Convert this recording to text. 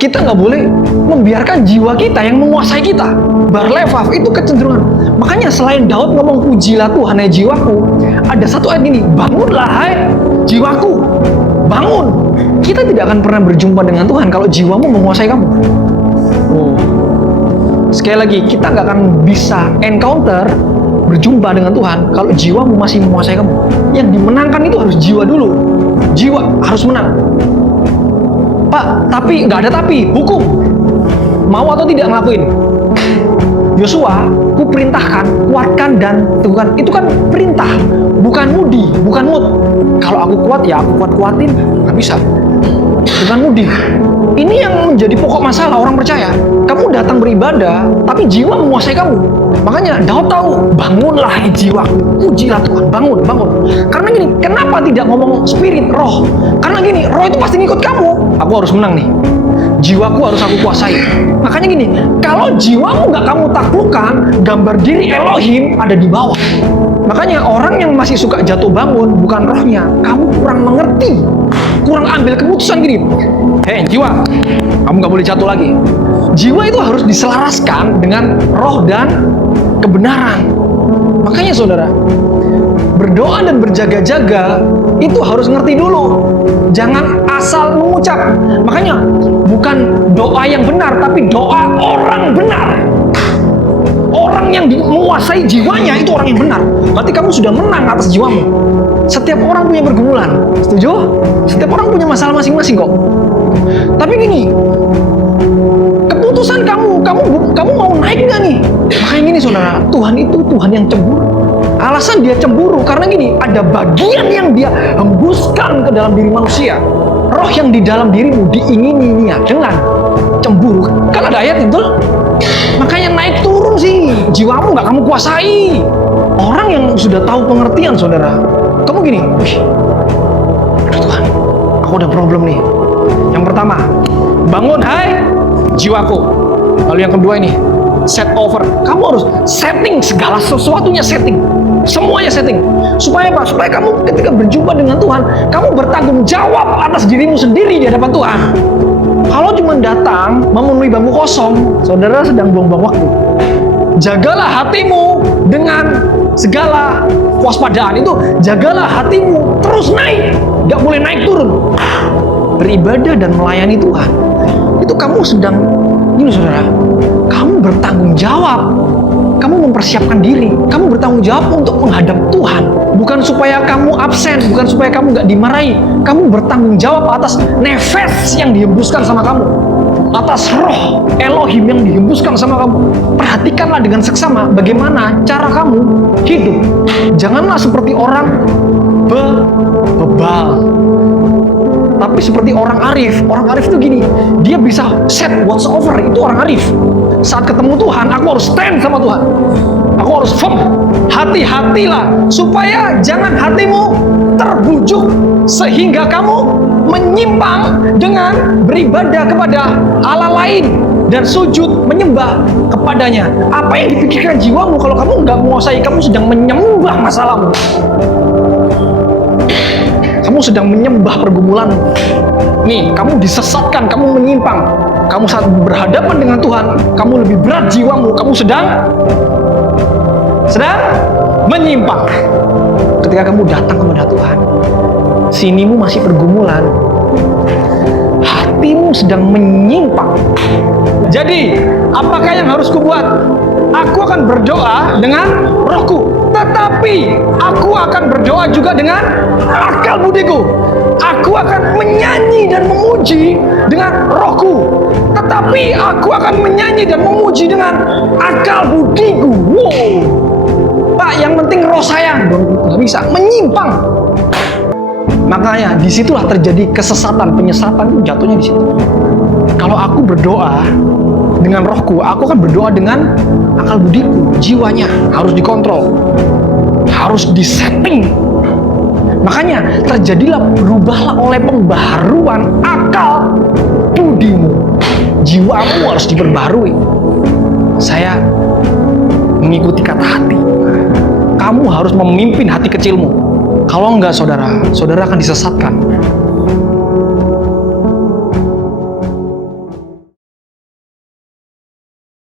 kita nggak boleh membiarkan jiwa kita yang menguasai kita. Barlefaf itu kecenderungan. Makanya selain Daud ngomong pujilah Tuhan hai jiwaku, ada satu ayat ini, bangunlah hai jiwaku, bangun. Kita tidak akan pernah berjumpa dengan Tuhan kalau jiwamu menguasai kamu. Sekali lagi, kita nggak akan bisa encounter berjumpa dengan Tuhan kalau jiwamu masih menguasai kamu. Yang dimenangkan itu harus jiwa dulu. Jiwa harus menang. Pak, tapi nggak ada tapi, hukum. Mau atau tidak ngelakuin? Yosua, ku perintahkan, kuatkan dan teguhkan. Itu kan perintah, bukan mudi, bukan mood. Kalau aku kuat ya aku kuat-kuatin, nggak bisa. Bukan mudi. Ini yang menjadi pokok masalah orang percaya. Kamu datang beribadah, tapi jiwa menguasai kamu. Makanya Daud tahu, bangunlah hai jiwaku, pujilah Tuhan, bangun, bangun. Karena gini, kenapa tidak ngomong spirit, roh? Karena gini, roh itu pasti ngikut kamu. Aku harus menang nih. Jiwaku harus aku kuasai. Makanya gini, kalau jiwamu nggak kamu taklukkan, gambar diri Elohim ada di bawah. Makanya orang yang masih suka jatuh bangun, bukan rohnya, kamu kurang mengerti, kurang ambil keputusan gini. Hei jiwa, kamu nggak boleh jatuh lagi. Jiwa itu harus diselaraskan dengan roh dan kebenaran. Makanya saudara, berdoa dan berjaga-jaga itu harus ngerti dulu. Jangan asal mengucap. Makanya bukan doa yang benar, tapi doa orang benar. Orang yang menguasai jiwanya itu orang yang benar. Berarti kamu sudah menang atas jiwamu. Setiap orang punya pergumulan, setuju? Setiap orang punya masalah masing-masing kok. Tapi gini, keputusan kamu mau naik nggak nih? Makanya gini saudara, Tuhan itu Tuhan yang cemburu. Alasan dia cemburu karena gini, ada bagian yang dia hembuskan ke dalam diri manusia. Roh yang di dalam dirimu diingini dengan cemburu. Kan ada ayat itu. Makanya naik turun sih, jiwamu nggak kamu kuasai. Orang yang sudah tahu pengertian saudara, kamu gini, aduh Tuhan, aku ada problem nih. Yang pertama, bangun hai jiwaku. Lalu yang kedua ini, set over. Kamu harus setting segala sesuatunya, setting. Semuanya setting. Supaya apa? Supaya kamu ketika berjumpa dengan Tuhan, kamu bertanggung jawab atas dirimu sendiri di hadapan Tuhan. Kalau cuma datang memenuhi bangku kosong, saudara sedang buang-buang waktu. Jagalah hatimu dengan segala kewaspadaan itu. Jagalah hatimu terus naik, gak boleh naik turun. Beribadah dan melayani Tuhan, itu kamu sedang, ini saudara, kamu bertanggung jawab. Kamu mempersiapkan diri, kamu bertanggung jawab untuk menghadap Tuhan. Bukan supaya kamu absen, bukan supaya kamu nggak dimarahi. Kamu bertanggung jawab atas nefes yang dihembuskan sama kamu, atas roh Elohim yang dihembuskan sama kamu. Perhatikanlah dengan seksama bagaimana cara kamu hidup. Janganlah seperti orang bebal, tapi seperti orang arif. Orang arif itu gini, dia bisa set what's over, itu orang arif. Saat ketemu Tuhan, aku harus stand sama Tuhan. Aku harus firm. Hati-hatilah supaya jangan hatimu terbujuk sehingga kamu menyimpang dengan beribadah kepada Allah lain dan sujud menyembah kepadanya. Apa yang dipikirkan jiwamu kalau kamu nggak menguasai, kamu sedang menyembah masalahmu. Kamu sedang menyembah pergumulanmu. Nih, kamu disesatkan, kamu menyimpang. Kamu saat berhadapan dengan Tuhan, kamu lebih berat jiwamu, kamu sedang menyimpang. Ketika kamu datang kepada Tuhan, sinimu masih pergumulan, hatimu sedang menyimpang. Jadi, apakah yang harus kubuat? Aku akan berdoa dengan rohku, tetapi aku akan berdoa juga dengan akal budiku. Aku akan menyanyi dan memuji dengan rohku, tetapi aku akan menyanyi dan memuji dengan akal budiku. Wow, Pak, yang penting roh saya nggak bisa, menyimpang. Makanya disitulah terjadi kesesatan, penyesatan jatuhnya di situ. Kalau aku berdoa dengan rohku, aku akan berdoa dengan akal budiku. Jiwanya harus dikontrol, harus disetting. Makanya terjadilah, berubahlah oleh pembaharuan akal budimu. Jiwamu harus diperbarui. Saya mengikuti kata hati. Kamu harus memimpin hati kecilmu. Kalau enggak saudara akan disesatkan.